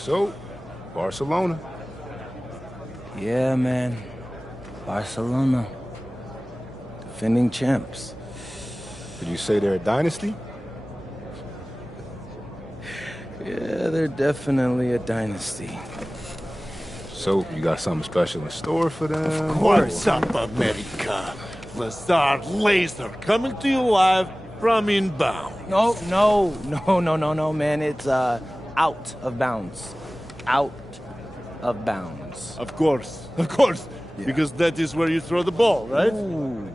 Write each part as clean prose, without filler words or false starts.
So, Barcelona. Yeah, man. Barcelona. Defending champs. Did you say they're a dynasty? Yeah, they're definitely a dynasty. So, you got something special in store for them? Of course, South America. Lazard Laser coming to you live from inbound. No, man. It's, out of bounds. Out of bounds. Of course. Yeah. Because that is where you throw the ball, right? Ooh.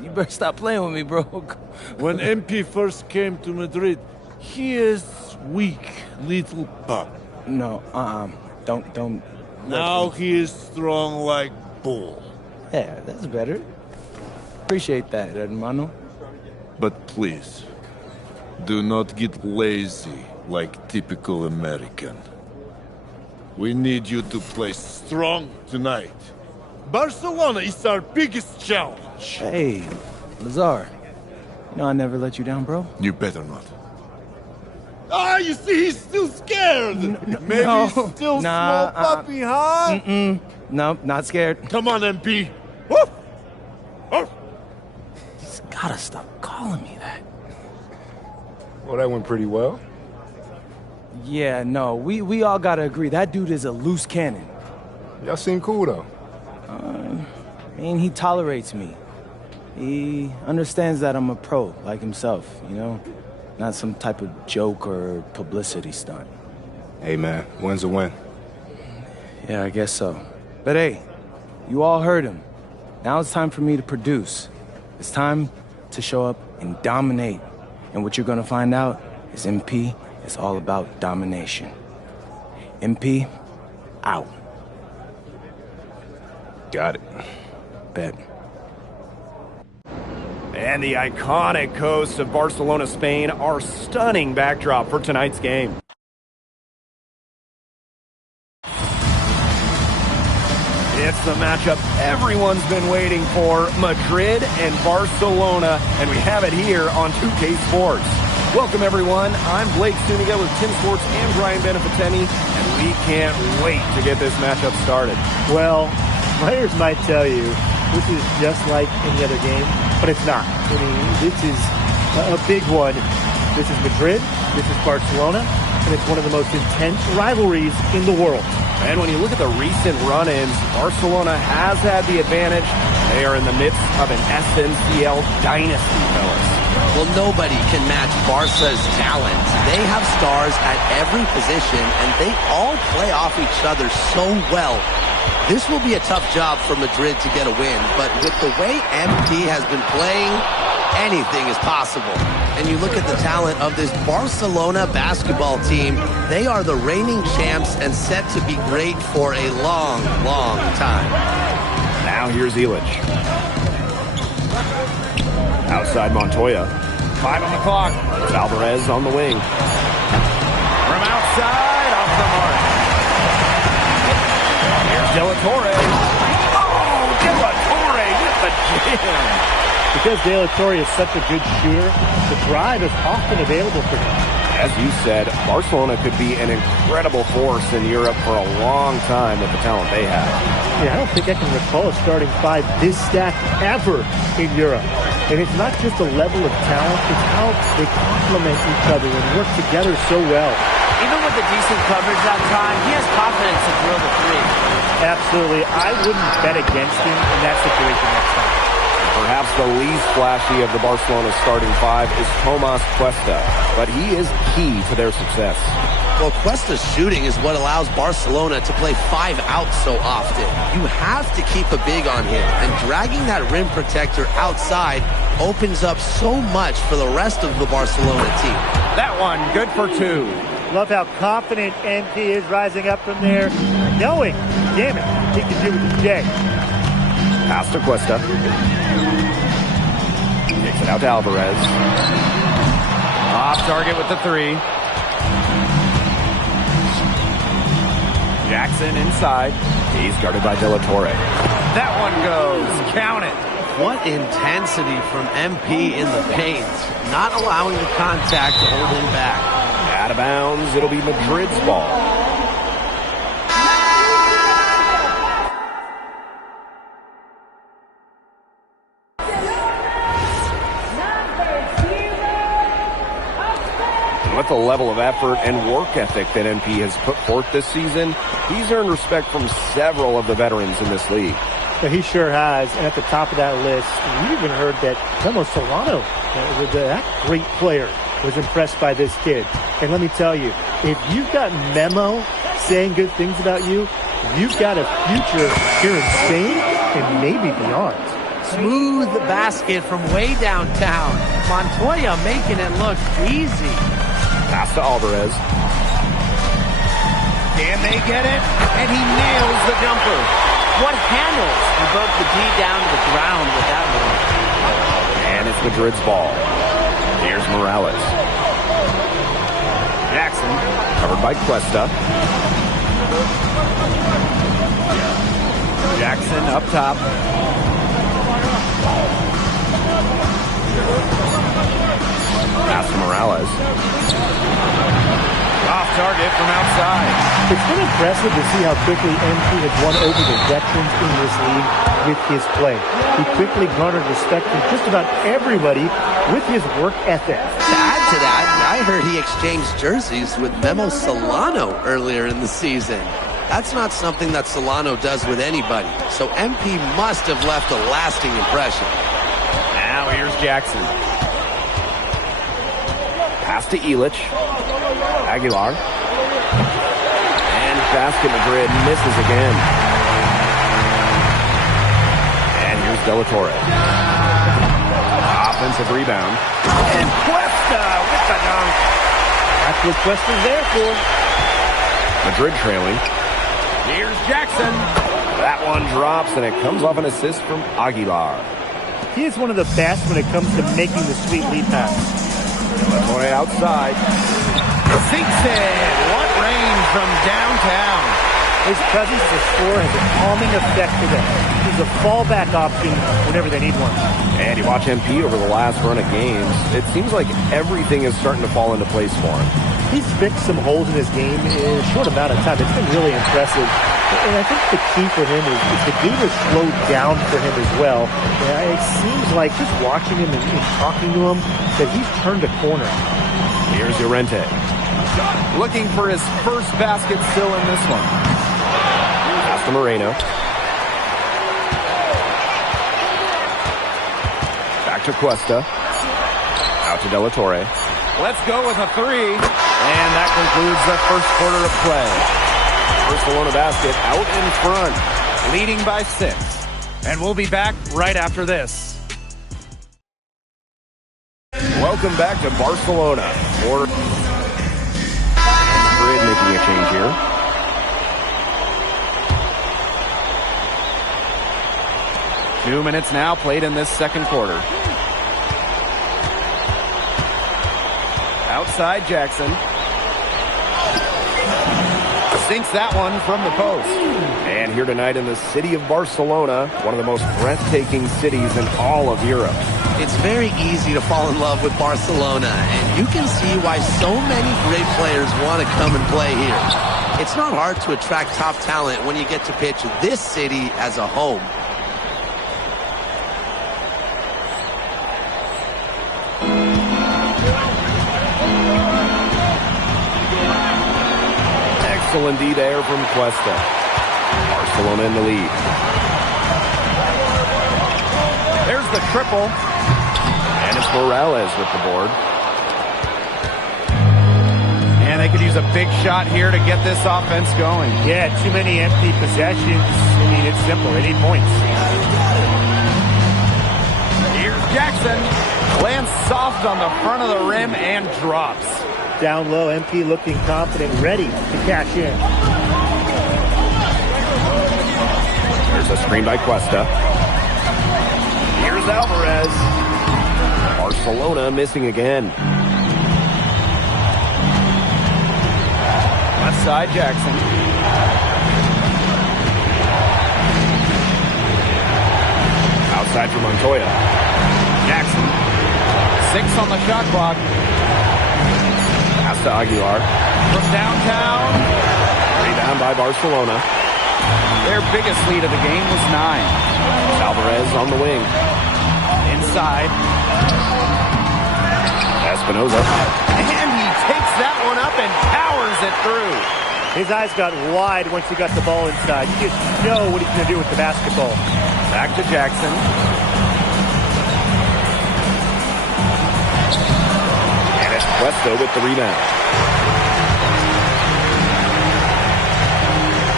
You better stop playing with me, bro. When MP first came to Madrid, he is weak, little pup. No, don't. Now he is strong like bull. Yeah, that's better. Appreciate that, hermano. But please, do not get lazy like typical American. We need you to play strong tonight. Barcelona is our biggest challenge. Hey, Lazar. You know I never let you down, bro. You better not. Ah, you see, he's still scared. Maybe no, he's still small puppy, huh? No, not scared. Come on, MP. Woof! Woof! He's gotta stop calling me that. Well, that went pretty well. Yeah, no, we all gotta agree. That dude is a loose cannon. Y'all seem cool, though. I mean, he tolerates me. He understands that I'm a pro, like himself, you know? Not some type of joke or publicity stunt. Hey, man, win's a win. Yeah, I guess so. But hey, you all heard him. Now it's time for me to produce. It's time to show up and dominate. And what you're gonna find out is MP is all about domination. MP, out. Got it. Bet. And the iconic coast of Barcelona, Spain, our stunning backdrop for tonight's game. It's the matchup everyone's been waiting for, Madrid and Barcelona, and we have it here on 2K Sports. Welcome, everyone. I'm Blake Suniga with Tim Sports and Brian Beneficeni, and we can't wait to get this matchup started. Well, players might tell you this is just like any other game, but it's not. I mean, this is a big one. This is Madrid, this is Barcelona, and it's one of the most intense rivalries in the world. And when you look at the recent run-ins, Barcelona has had the advantage. They are in the midst of an SNCL dynasty, fellas. Well, nobody can match Barca's talent. They have stars at every position, and they all play off each other so well. This will be a tough job for Madrid to get a win, but with the way MP has been playing, anything is possible. And you look at the talent of this Barcelona basketball team, they are the reigning champs and set to be great for a long, long time. Now here's Illich. Outside Montoya. 5 on the clock. It's Alvarez on the wing. From outside, off the mark. Here's De La Torre. Oh, De La Torre with the jam. Because De La Torre is such a good shooter, the drive is often available for him. As you said, Barcelona could be an incredible force in Europe for a long time with the talent they have. Yeah, I don't think I can recall a starting five this stacked ever in Europe. And it's not just a level of talent, it's how they complement each other and work together so well. Even with the decent coverage that time, he has confidence to drill the three. Absolutely. I wouldn't bet against him in that situation next time. Perhaps the least flashy of the Barcelona starting five is Tomas Cuesta, but he is key to their success. Well, Cuesta's shooting is what allows Barcelona to play 5 out so often. You have to keep a big on him, and dragging that rim protector outside opens up so much for the rest of the Barcelona team. That one, good for 2. Love how confident MP is rising up from there, knowing, damn it, he can do it today. Pass to Cuesta. Takes it out to Alvarez. Off target with the 3. Jackson inside. He's guarded by De La Torre. That one goes. Count it. What intensity from MP in the paint, not allowing the contact to hold him back. Out of bounds. It'll be Madrid's ball. With the level of effort and work ethic that MP has put forth this season, he's earned respect from several of the veterans in this league. He sure has. And at the top of that list, we even heard that Memo Solano, that great player, was impressed by this kid. And let me tell you, if you've got Memo saying good things about you, you've got a future here in Spain and maybe beyond. Smooth basket from way downtown. Montoya making it look easy. Pass to Alvarez. Can they get it? And he nails the jumper. What handles? He broke the D down to the ground with that move. And it's Madrid's ball. Here's Morales. Jackson, covered by Cuesta. Jackson up top. Pass to Morales. Off target from outside. It's been impressive to see how quickly MP has won over the veterans in this league with his play. He quickly garnered respect from just about everybody with his work ethic. To add to that, I heard he exchanged jerseys with Memo Solano earlier in the season. That's not something that Solano does with anybody, so MP must have left a lasting impression. Now here's Jackson. Pass to Illich. Aguilar. And basket Madrid misses again. And here's De La Torre. Offensive rebound. And Cuesta with the dunk. That's what Cuesta's there for. Madrid trailing. Here's Jackson. That one drops, and it comes off an assist from Aguilar. He is one of the best when it comes to making the sweet lead pass. Boy outside. Sinks it. What range from downtown. His presence as a scorer has a calming effect to them. He's a fallback option whenever they need one. And you watch MP over the last run of games, it seems like everything is starting to fall into place for him. He's fixed some holes in his game in a short amount of time. It's been really impressive. And I think the key for him is the game has slowed down for him as well. It seems like just watching him and talking to him that he's turned a corner. Here's Llorente. Looking for his first basket still in this one. Pass to Moreno. Back to Cuesta. Out to De La Torre. Let's go with a three. And that concludes the first quarter of play. Barcelona basket out in front, leading by 6. And we'll be back right after this. Welcome back to Barcelona. Madrid making a change here. Two minutes now played in this second quarter. Outside Jackson. Sinks that one from the post. And here tonight in the city of Barcelona, one of the most breathtaking cities in all of Europe. It's very easy to fall in love with Barcelona, and you can see why so many great players want to come and play here. It's not hard to attract top talent when you get to pitch this city as a home. Excellent D there from Cuesta. Barcelona in the lead. There's the triple. And it's Morales with the board. And they could use a big shot here to get this offense going. Yeah, too many empty possessions. I mean, it's simple. They need points. Here's Jackson. Lands soft on the front of the rim and drops. Down low, MP looking confident, ready to cash in. There's a screen by Cuesta. Here's Alvarez. Barcelona missing again. Left side, Jackson. Outside for Montoya. Jackson. 6 on the shot clock. Pass to Aguilar. From downtown. Rebound by Barcelona. Their biggest lead of the game was 9. Alvarez on the wing. Inside. Espinoza. And he takes that one up and powers it through. His eyes got wide once he got the ball inside. You just know what he's going to do with the basketball. Back to Jackson. And it's Cuesta with the rebound.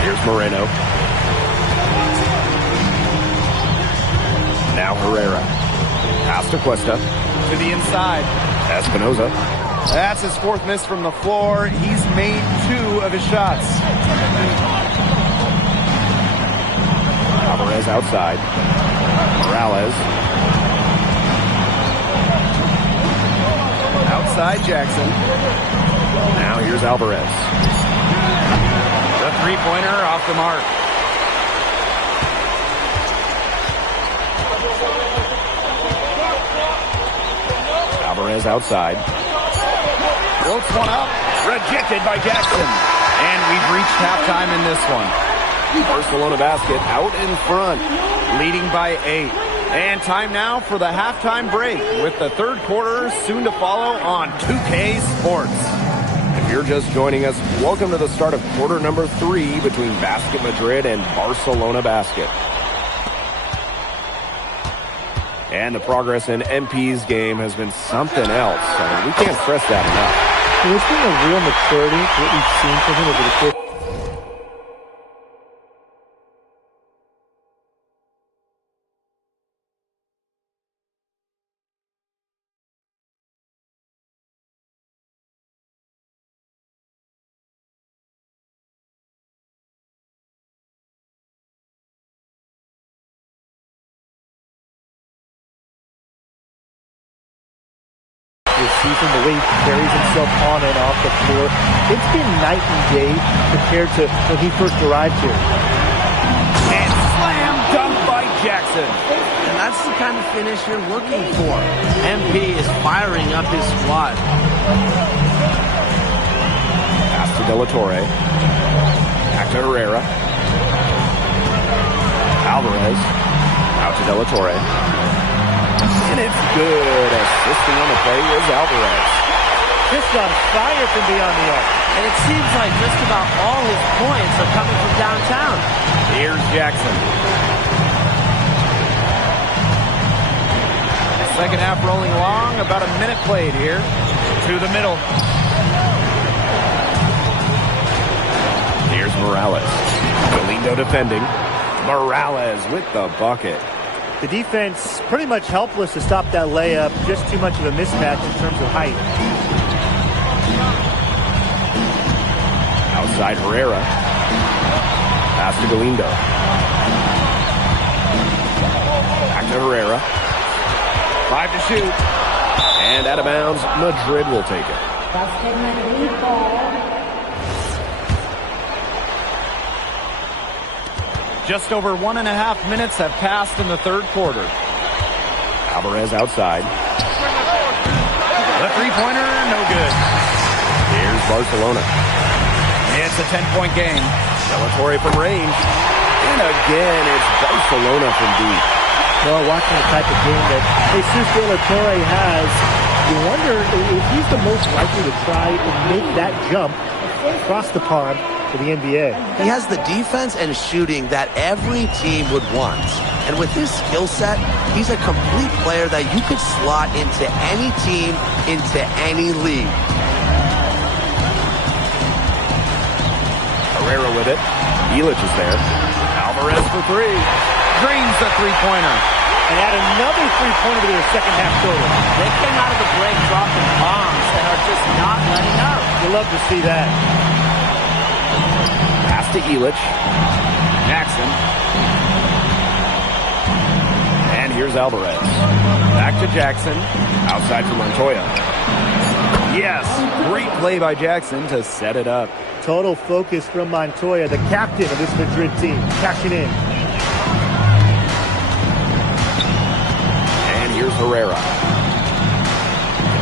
Here's Moreno. Now Herrera. Pass to Cuesta. To the inside. Espinoza. That's his 4th miss from the floor. He's made 2 of his shots. Alvarez outside. Morales. Outside Jackson. Now here's Alvarez. The 3-pointer off the mark. Alvarez outside. Floats one up. Rejected by Jackson. And we've reached halftime in this one. Barcelona basket out in front. Leading by 8. And time now for the halftime break with the 3rd quarter soon to follow on 2K Sports. If you're just joining us, welcome to the start of quarter number 3 between Basket Madrid and Barcelona Basket. And the progress in MP's game has been something else. We can't stress that enough. There's been a real maturity to what we've seen from him over the course. Season, the way he carries himself on and off the floor, it's been night and day compared to when he first arrived here. And slam dunk by Jackson. And that's the kind of finish you're looking for. MP is firing up his squad. Pass to De La Torre. Back to Herrera. Alvarez. Out to De La Torre. And it's good. Assisting on the play is Alvarez. Just on fire from beyond the arc. And it seems like just about all his points are coming from downtown. Here's Jackson. Second half rolling along. About a minute played here. To the middle. Here's Morales. Galindo defending. Morales with the bucket. The defense pretty much helpless to stop that layup. Just too much of a mismatch in terms of height. Outside Herrera. Pass to Galindo. Back to Herrera. 5 to shoot. And out of bounds, Madrid will take it. Basket Madrid ball. Just over 1.5 minutes have passed in the 3rd quarter. Alvarez outside. The 3-pointer, no good. Here's Barcelona. It's a 10-point game. De La Torre from range. And again, it's Barcelona from deep. Well, watching the type of game that Jesus De La Torre has, you wonder if he's the most likely to try and make that jump across the pond for the NBA. He has the defense and shooting that every team would want. And with his skill set, he's a complete player that you could slot into any team, into any league. Herrera with it. Illich is there. Alvarez for 3. Drains the 3-pointer. And add another 3-pointer to their second half total. They came out of the break dropping bombs and are just not letting up. You love to see that. Pass to Illich. Jackson. And here's Alvarez. Back to Jackson. Outside for Montoya. Yes, great play by Jackson to set it up. Total focus from Montoya, the captain of this Madrid team, cashing in. And here's Herrera.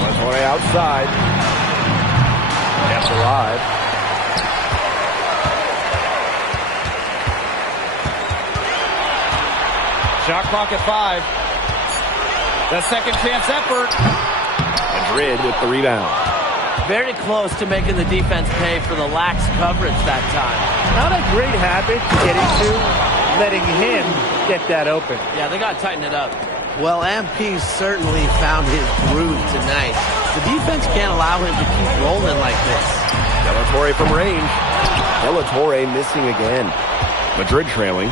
Montoya outside. alive. Shot clock at 5. The second chance effort. Madrid with the rebound. Very close to making the defense pay for the lax coverage that time. Not a great habit to get into, letting him get that open. Yeah, they got to tighten it up. Well, MP certainly found his groove tonight. The defense can't allow him to keep rolling like this. De La Torre from range. De La Torre missing again. Madrid trailing.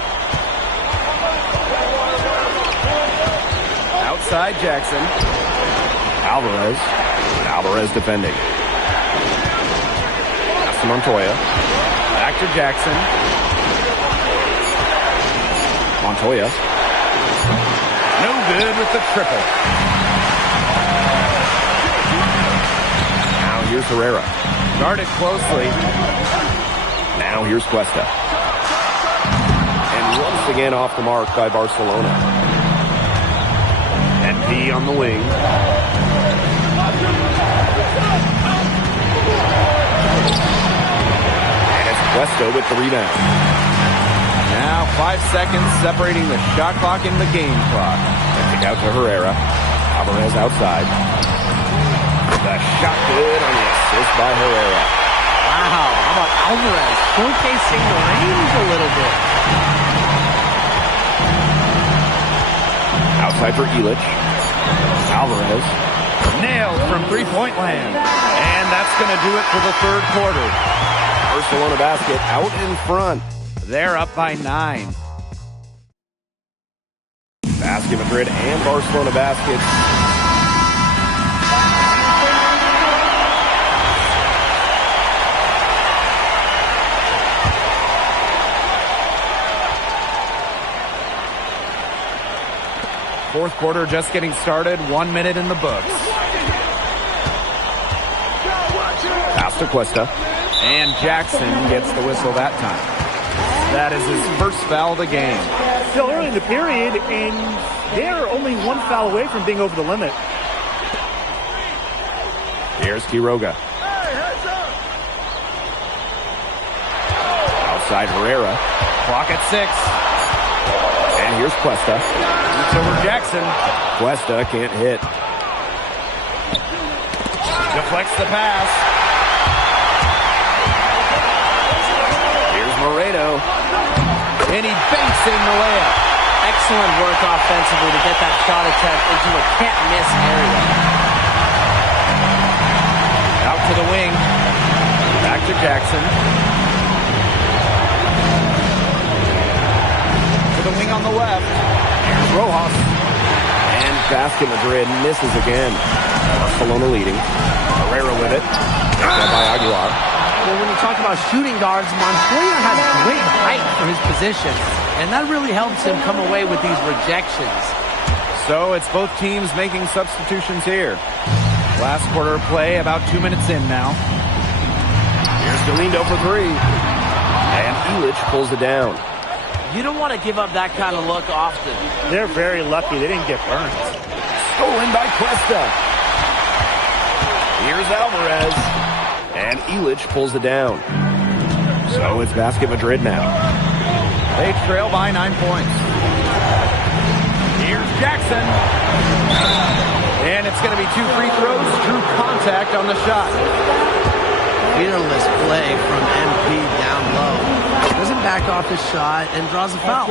Outside Jackson. Alvarez. Alvarez defending. Pass to Montoya. Back to Jackson. Montoya. No good with the triple. Now here's Herrera. Guarded closely. Now here's Cuesta. And once again off the mark by Barcelona. NP on the wing. And it's Cuesta with the rebound. Now 5 seconds separating the shot clock and the game clock. Kick out to Herrera. Alvarez outside. The shot good on the assist by Herrera. Wow, how about Alvarez showcasing the range a little bit. Outside for Illich. Alvarez. Nailed from three-point land. And that's going to do it for the third quarter. Barcelona basket out in front. They're up by 9. Basket Madrid and Barcelona baskets. Fourth quarter just getting started. 1 minute in the books. Pass to Cuesta. And Jackson gets the whistle that time. That is his first foul of the game. Still early in the period, and they're only 1 foul away from being over the limit. Here's Quiroga. Outside Herrera. Clock at 6. And here's Cuesta. It's over Jackson. Cuesta can't hit. Deflects the pass. Here's Moreno. And he banks in the layup. Excellent work offensively to get that shot attempt into a can't-miss area. Out to the wing. Back to Jackson. To the wing on the left. Here's Rojas. And basket Madrid misses again. Barcelona leading. Herrera with it. Picked up by Aguilar. Well, when you talk about shooting guards, Montoya has great height for his position, and that really helps him come away with these rejections. So it's both teams making substitutions here. Last quarter of play, about 2 minutes in now. Here's Galindo for 3. And Illich pulls it down. You don't want to give up that kind of look often. They're very lucky they didn't get burned. Stolen by Cuesta. Here's Alvarez. And Illich pulls it down. So it's basket Madrid now. They trail by 9 points. Here's Jackson. And it's going to be 2 free throws. True contact on the shot. Fearless play from MP down low. Doesn't back off his shot and draws a foul.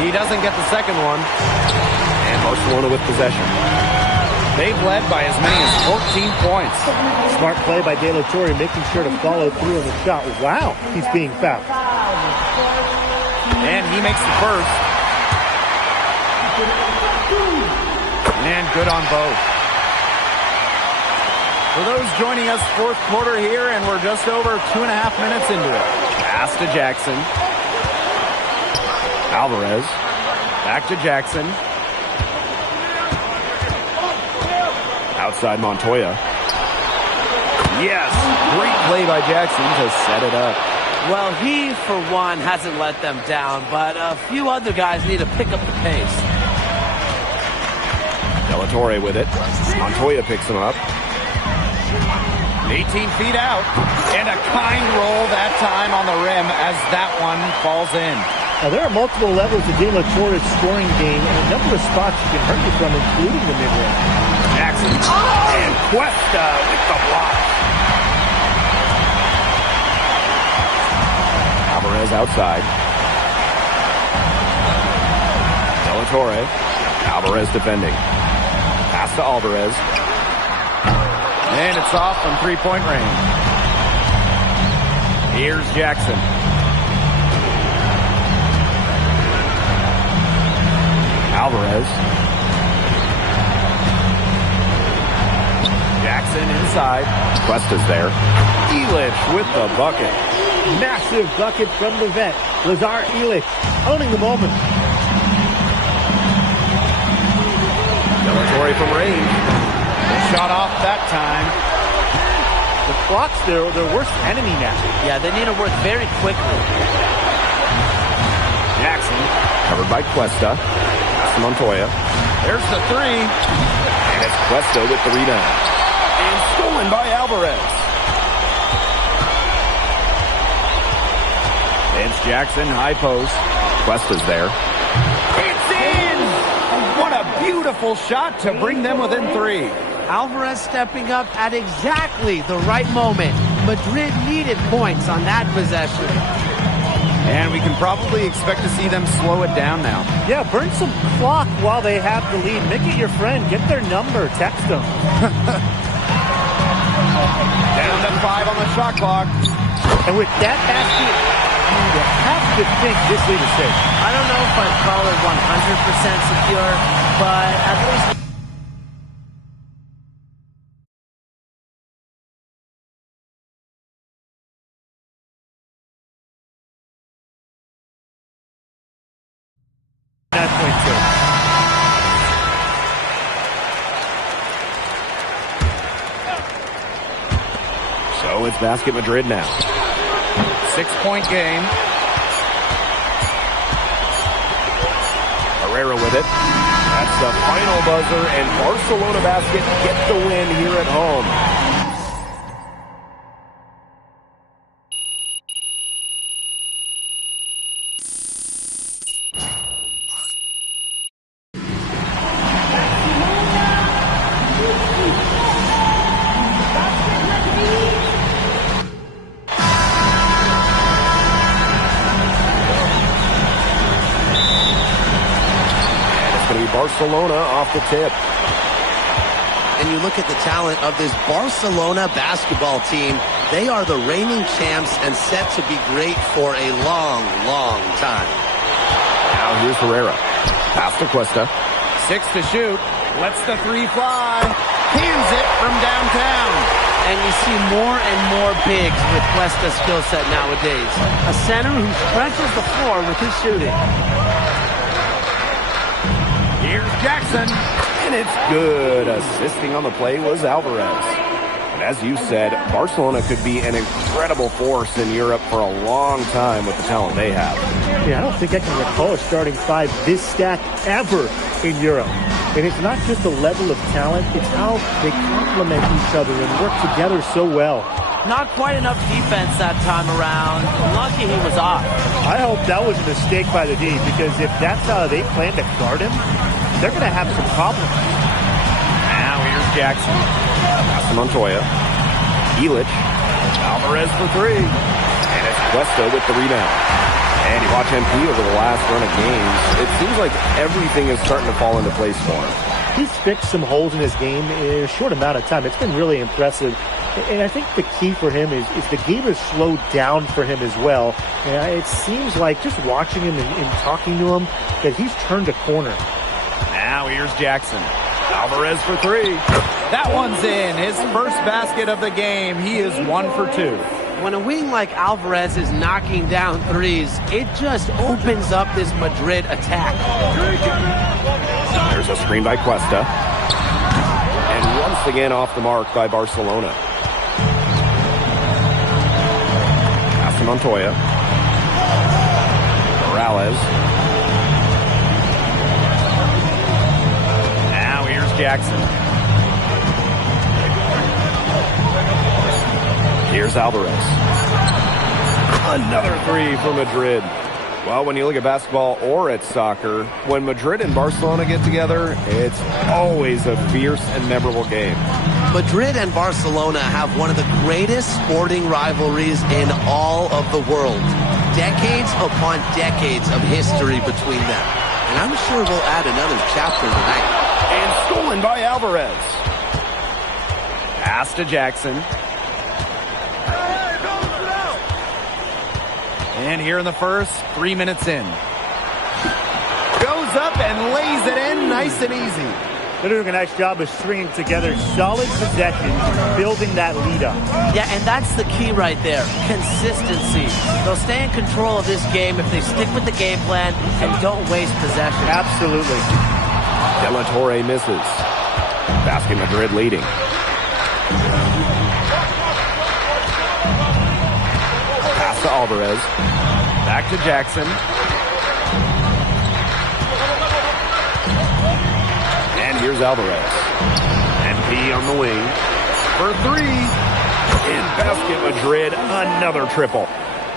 He doesn't get the second one. And Barcelona with possession. They've led by as many as 14 points. Smart play by De La Torre, making sure to follow through on the shot. Wow, he's being fouled. And he makes the first. And good on both. For those joining us, fourth quarter here, and we're just over 2.5 minutes into it. Pass to Jackson. Alvarez. Back to Jackson. Outside Montoya. Yes, great play by Jackson to set it up. Well, he, for one, hasn't let them down, but a few other guys need to pick up the pace. De La Torre with it. Montoya picks him up. 18 feet out. And a kind roll that time on the rim as that one falls in. Now, there are multiple levels to De La Torre's scoring game and a number of spots you can hurt you from, including the mid-range. Jackson. And Cuesta with the block. Alvarez outside. De La Torre. Alvarez defending. Pass to Alvarez. And it's off from three-point range. Here's Jackson. Alvarez. Jackson inside. Cuesta's there. Elich with the bucket. Massive bucket from the vet. Lazar Elich owning the moment. De La Torre from range. Shot off that time. The clock's their worst enemy now. Yeah, they need to work very quickly. Jackson. Covered by Cuesta. Pass to Montoya. There's the three. And it's Cuesta with the rebound. And stolen by Alvarez. It's Jackson, high post. Cuesta's there. It's in! What a beautiful shot to bring them within three. Alvarez stepping up at exactly the right moment. Madrid needed points on that possession. And we can probably expect to see them slow it down now. Yeah, burn some clock while they have the lead. Make it your friend. Get their number. Text them. Down to 5 on the shot clock. And with that basket, you have to think this lead is safe. I don't know if I'd call it 100% secure, but at least... So it's Basket Madrid now. 6-point game. Herrera with it. That's the final buzzer, and Barcelona Basket get the win here at home. Barcelona off the tip. And you look at the talent of this Barcelona basketball team. They are the reigning champs and set to be great for a long, long time. Now here's Herrera. Pass to Cuesta. 6 to shoot. Lets the three fly. Hands it from downtown. And you see more and more bigs with Cuesta's skill set nowadays. A center who stretches the floor with his shooting. Here's Jackson. And it's good. Assisting on the play was Alvarez. And as you said, Barcelona could be an incredible force in Europe for a long time with the talent they have. Yeah, I don't think I can recall a starting five this stacked ever in Europe. And it's not just the level of talent, it's how they complement each other and work together so well. Not quite enough defense that time around. Lucky he was off. I hope that was a mistake by the D, because if that's how they plan to guard him, they're going to have some problems. Now here's Jackson. Pass to Montoya. Elich. Alvarez for three. And it's Cuesta with the rebound. And you watch MP over the last run of games. It seems like everything is starting to fall into place for him. He's fixed some holes in his game in a short amount of time. It's been really impressive. And I think the key for him is the game has slowed down for him as well. And it seems like just watching him and talking to him that he's turned a corner. Now here's Jackson. Alvarez for three. That one's in. His first basket of the game. He is 1 for 2. When a wing like Alvarez is knocking down threes, it just opens up this Madrid attack. There's a screen by Cuesta. And once again off the mark by Barcelona. Pass to Montoya. Morales. Now here's Jackson. Here's Alvarez. Another three for Madrid. Well, when you look at basketball or at soccer, when Madrid and Barcelona get together, it's always a fierce and memorable game. Madrid and Barcelona have one of the greatest sporting rivalries in all of the world. Decades upon decades of history between them. And I'm sure we'll add another chapter tonight. And stolen by Alvarez. Pass to Jackson. And here in the first, 3 minutes in. Goes up and lays it in nice and easy. They're doing a nice job of stringing together solid possessions, building that lead up. Yeah, and that's the key right there. Consistency. They'll stay in control of this game if they stick with the game plan and don't waste possession. Absolutely. De La Torre misses. Basket Madrid leading. Pass to Alvarez. Back to Jackson. And here's Alvarez. NP on the wing. For three. In basket Madrid, another triple.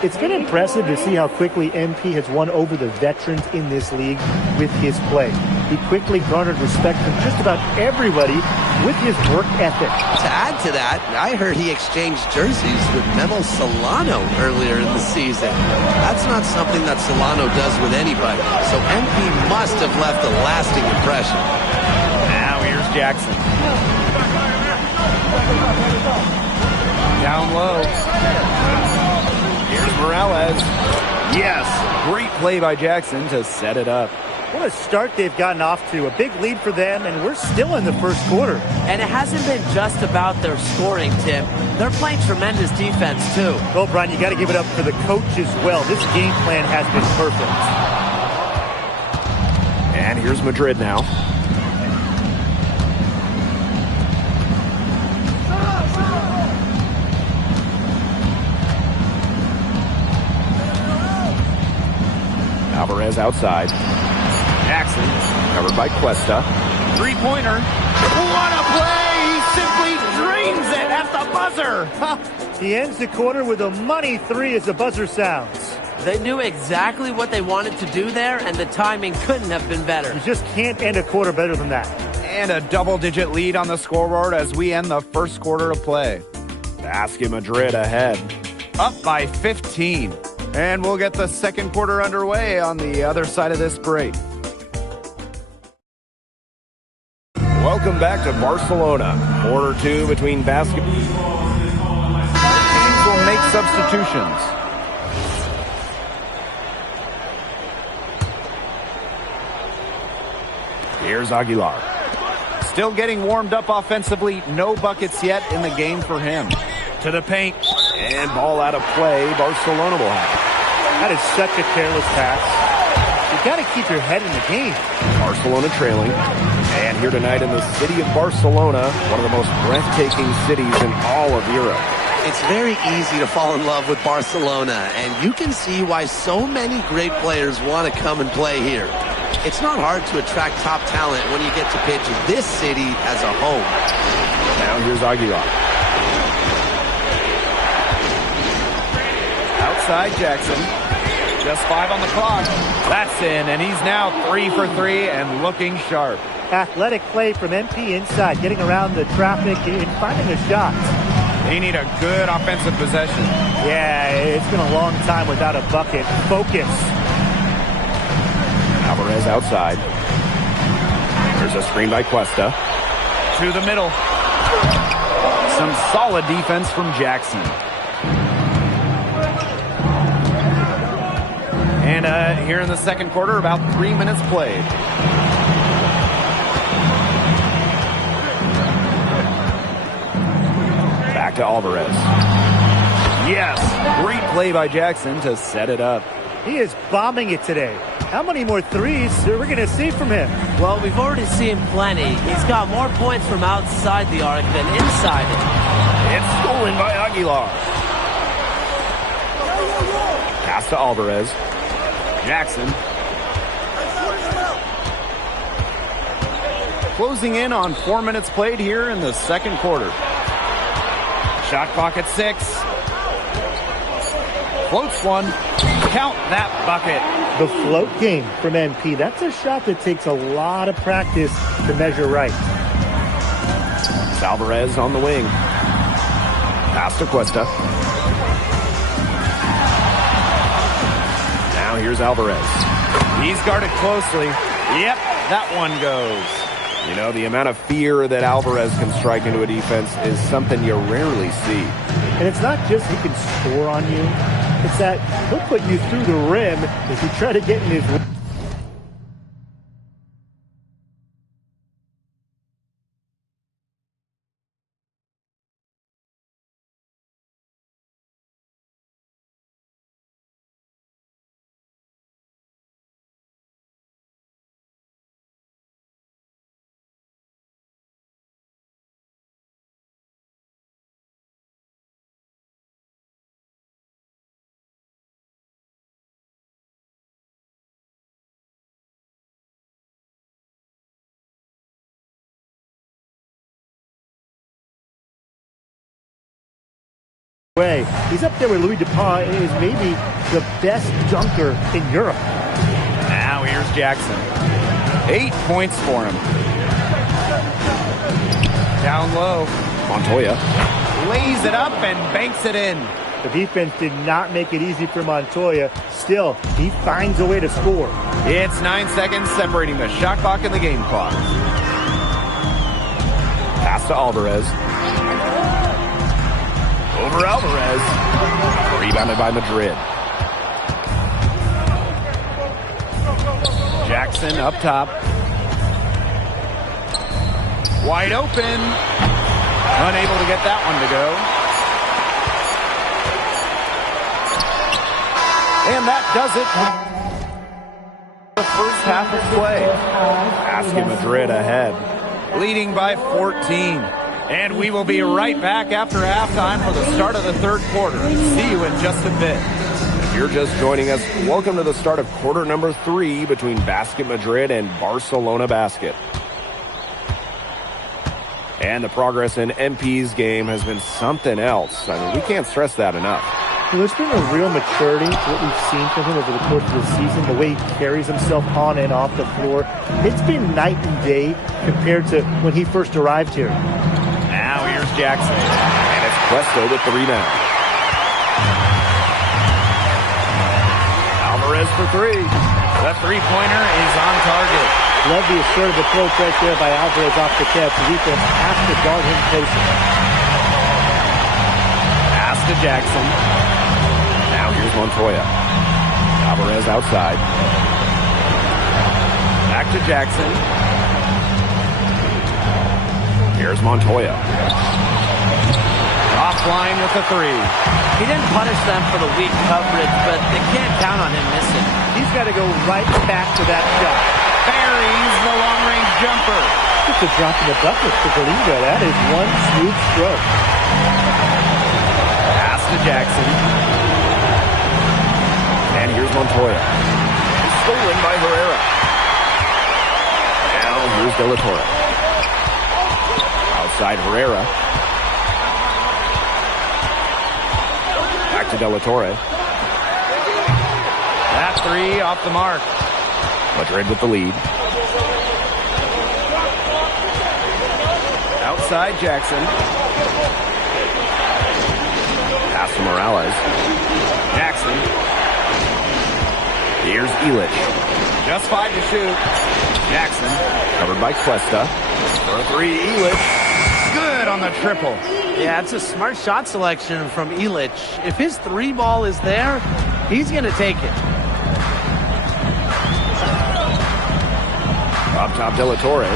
It's been impressive to see how quickly MP has won over the veterans in this league with his play. He quickly garnered respect from just about everybody with his work ethic. To add to that, I heard he exchanged jerseys with Memo Solano earlier in the season. That's not something that Solano does with anybody, so MP must have left a lasting impression. Now here's Jackson. Down low. Here's Morales. Yes, great play by Jackson to set it up. What a start they've gotten off to. A big lead for them, and we're still in the first quarter. And it hasn't been just about their scoring, Tim. They're playing tremendous defense, too. Well, Brian, you got to give it up for the coach as well. This game plan has been perfect. And here's Madrid now. Alvarez outside. Jackson, covered by Cuesta. Three-pointer. What a play! He simply drains it at the buzzer. He ends the quarter with a money three as the buzzer sounds. They knew exactly what they wanted to do there, and the timing couldn't have been better. You just can't end a quarter better than that. And a double-digit lead on the scoreboard as we end the first quarter of play. Basket Madrid ahead. Up by 15. And we'll get the second quarter underway on the other side of this break. Welcome back to Barcelona. Quarter two between basket. Teams will make substitutions. Here's Aguilar. Still getting warmed up offensively. No buckets yet in the game for him. To the paint. And ball out of play. Barcelona will have it. That is such a careless pass. You got to keep your head in the game. Barcelona trailing. And here tonight in the city of Barcelona, one of the most breathtaking cities in all of Europe. It's very easy to fall in love with Barcelona, and you can see why so many great players want to come and play here. It's not hard to attract top talent when you get to pitch this city as a home. Now here's Aguilar. Outside Jackson. Just 5 on the clock. That's in, and he's now 3 for 3 and looking sharp. Athletic play from MP inside, getting around the traffic and finding a shot. They need a good offensive possession. Yeah, it's been a long time without a bucket. Focus. Alvarez outside. There's a screen by Cuesta. To the middle. Some solid defense from Jackson. And here in the second quarter, about 3 minutes played. Back to Alvarez. Yes, great play by Jackson to set it up. He is bombing it today. How many more threes are we going to see from him? Well, we've already seen plenty. He's got more points from outside the arc than inside it. It's stolen by Aguilar. Pass to Alvarez. Jackson. Closing in on 4 minutes played here in the second quarter. Shot clock at 6. Floats one. Count that bucket. The float game from MP. That's a shot that takes a lot of practice to measure right. Alvarez on the wing. Pass to Cuesta. Now here's Alvarez. He's guarded closely. Yep, that one goes. You know, the amount of fear that Alvarez can strike into a defense is something you rarely see. And it's not just he can score on you. It's that he'll put you through the rim if you try to get in his... way. He's up there with Louis Dupont and is maybe the best dunker in Europe. Now here's Jackson. 8 points for him. Down low. Montoya lays it up and banks it in. The defense did not make it easy for Montoya. Still, he finds a way to score. It's 9 seconds separating the shot clock and the game clock. Pass to Alvarez. Over Alvarez. Rebounded by Madrid. Jackson up top. Wide open. Unable to get that one to go. And that does it. The first half of play. Basket Madrid ahead. Leading by 14. And we will be right back after halftime for the start of the third quarter. See you in just a bit. If you're just joining us, welcome to the start of quarter number 3 between Basket Madrid and Barcelona Basket. And the progress in MP's game has been something else. I mean, we can't stress that enough. Well, there's been a real maturity to what we've seen from him over the course of the season, the way he carries himself on and off the floor. It's been night and day compared to when he first arrived here. Now here's Jackson. And it's Cuesta with the rebound. Alvarez for 3. The three-pointer is on target. Love the assertive approach right there by Alvarez off the catch. The defense has to guard him closer. Pass to Jackson. Now here's Montoya. Alvarez outside. Back to Jackson. Here's Montoya. Offline with the 3. He didn't punish them for the weak coverage, but they can't count on him missing. He's got to go right back to that shot. Buries the long-range jumper. Just a drop in the bucket for Galindo. That is one smooth stroke. Pass to Jackson. And here's Montoya. Stolen by Herrera. Now here's De La Torre. Outside Herrera. Back to De La Torre. That 3 off the mark. Madrid with the lead. Outside Jackson. Pass to Morales. Jackson. Here's Illich. Just 5 to shoot. Jackson. Covered by Cuesta. For a 3, Illich. Good on the triple. Yeah, it's a smart shot selection from Illich. If his 3 ball is there, he's going to take it. Up top, De La Torre.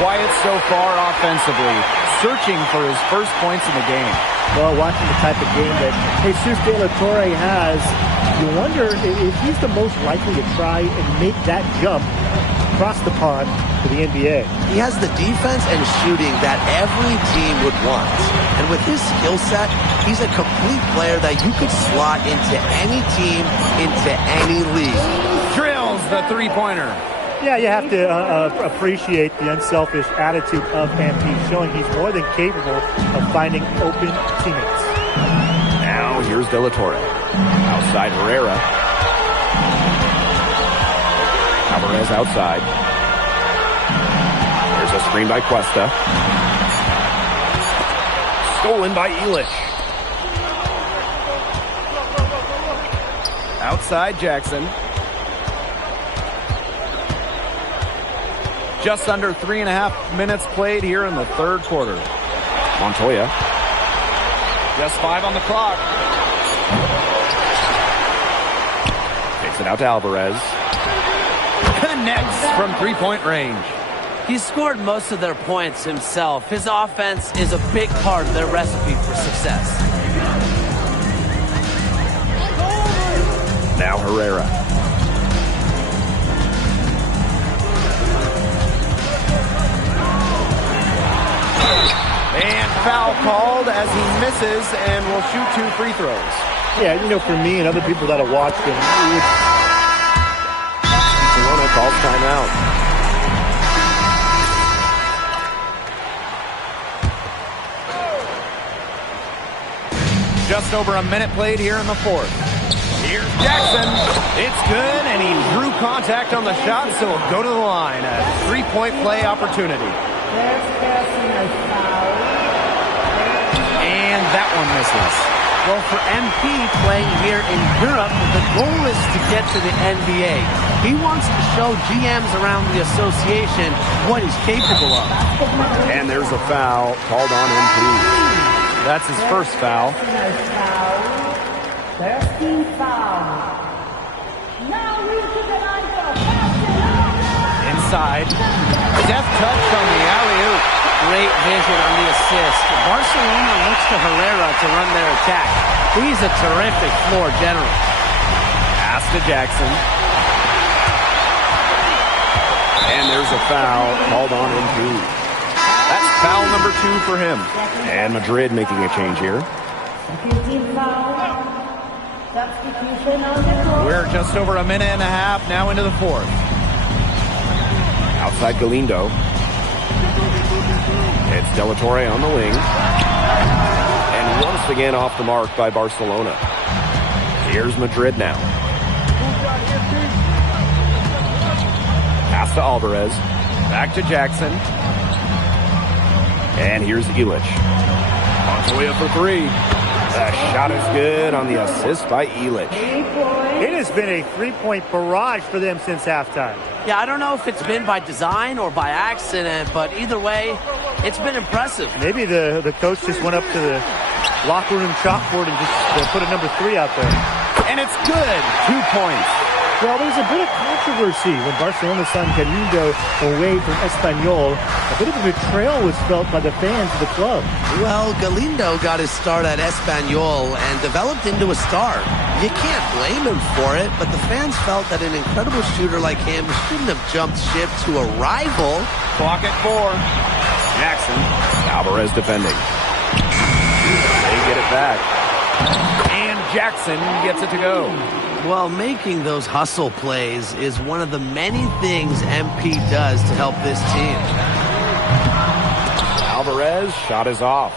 Quiet so far offensively. Searching for his first points in the game. Well, watching the type of game that Jesus De La Torre has, you wonder if he's the most likely to try and make that jump across the pond to the NBA. He has the defense and shooting that every team would want. And with his skill set, he's a complete player that you could slot into any team, into any league. Drills the three-pointer. Yeah, you have to appreciate the unselfish attitude of MP, showing he's more than capable of finding open teammates. Now here's De La Torre. Outside Herrera. Alvarez outside. There's a screen by Cuesta. Stolen by Elich. Outside Jackson. Just under 3.5 minutes played here in the third quarter. Montoya. Just 5 on the clock. Takes it out to Alvarez. Connects from three-point range. He scored most of their points himself. His offense is a big part of their recipe for success. Now Herrera. And foul called as he misses and will shoot 2 free throws. Yeah, you know, for me and other people that have watched him, Corona calls timeout. Just over a minute played here in the fourth. Here's Jackson. It's good, and he drew contact on the shot, so he'll go to the line. A 3-point play opportunity. And that one misses. Well, for MP playing here in Europe, the goal is to get to the NBA. He wants to show GMs around the association what he's capable of. And there's a foul called on MP. That's his first foul. Inside. Deft touch on the alley-oop. Great vision on the assist. Barcelona looks to Herrera to run their attack. He's a terrific floor general. Pass to Jackson. And there's a foul called on MP. That's foul number 2 for him. And Madrid making a change here. We're just over a minute and a half now into the fourth. Outside Galindo. It's De La Torre on the wing. And once again off the mark by Barcelona. Here's Madrid now. Pass to Alvarez. Back to Jackson. And here's Elich. Montoya for 3. The shot is good on the assist by Elich. it has been a 3-point barrage for them since halftime. Yeah, I don't know if it's been by design or by accident, but either way, it's been impressive. Maybe the coach just went up to the locker room chalkboard and just put a number 3 out there. And it's good. 2 points. Well, there was a bit of controversy when Barcelona signed Galindo away from Espanyol. A bit of a betrayal was felt by the fans of the club. Well, Galindo got his start at Espanyol and developed into a star. You can't blame him for it, but the fans felt that an incredible shooter like him shouldn't have jumped ship to a rival. Clock at 4. Jackson. Alvarez defending. They get it back. And Jackson gets it to go. Well, making those hustle plays is one of the many things MP does to help this team. Alvarez, shot is off.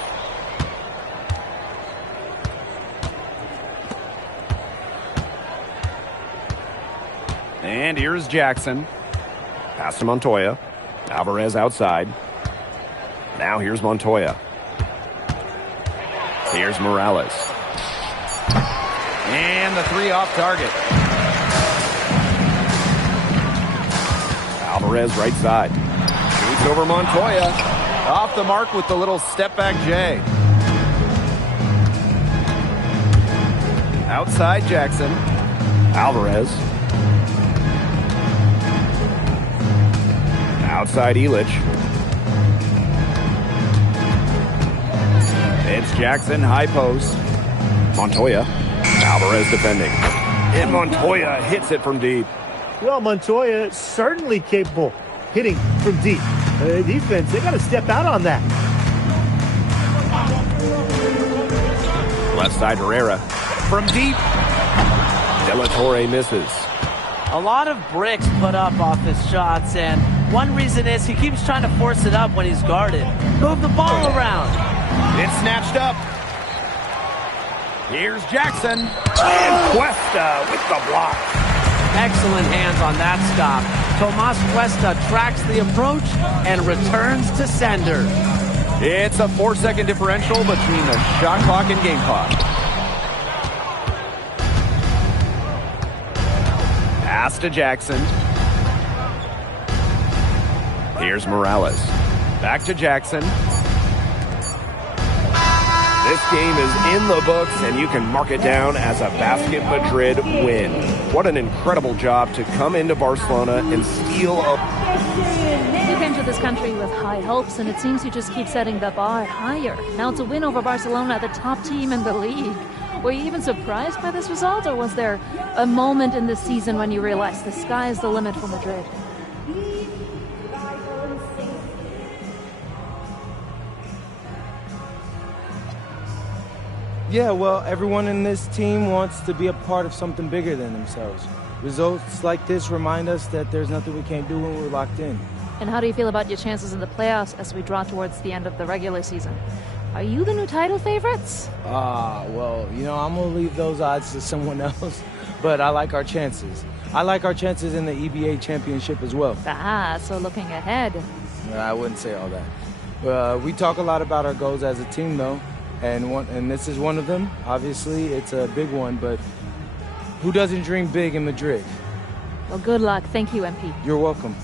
And here's Jackson. Pass to Montoya. Alvarez outside. Now here's Montoya. Here's Morales. And the 3 off target. Alvarez right side. Shoots over Montoya. Off the mark with the little step back J. Outside Jackson. Alvarez. Outside Elich. It's Jackson, high post. Montoya. Alvarez defending. And Montoya hits it from deep. Well, Montoya certainly capable hitting from deep. Defense, they got to step out on that. Left side Herrera. From deep. De La Torre misses. A lot of bricks put up off his shots, and one reason is he keeps trying to force it up when he's guarded. Move the ball around. It's snatched up. Here's Jackson. And Cuesta with the block. Excellent hands on that stop. Tomas Cuesta tracks the approach and returns to sender. It's a 4-second differential between the shot clock and game clock. Pass to Jackson. Here's Morales. Back to Jackson. This game is in the books, and you can mark it down as a Basket Madrid win. What an incredible job to come into Barcelona and steal a... You came to this country with high hopes, and it seems you just keep setting the bar higher. Now to win over Barcelona, the top team in the league. Were you even surprised by this result, or was there a moment in this season when you realized the sky is the limit for Madrid? Yeah, well, everyone in this team wants to be a part of something bigger than themselves. Results like this remind us that there's nothing we can't do when we're locked in. And how do you feel about your chances in the playoffs as we draw towards the end of the regular season? Are you the new title favorites? Well, you know, I'm going to leave those odds to someone else, but I like our chances. I like our chances in the EBA championship as well. So looking ahead. I wouldn't say all that. We talk a lot about our goals as a team, though, and this is one of them. Obviously, it's a big one, but who doesn't dream big in Madrid? Well, good luck. Thank you, MP. You're welcome.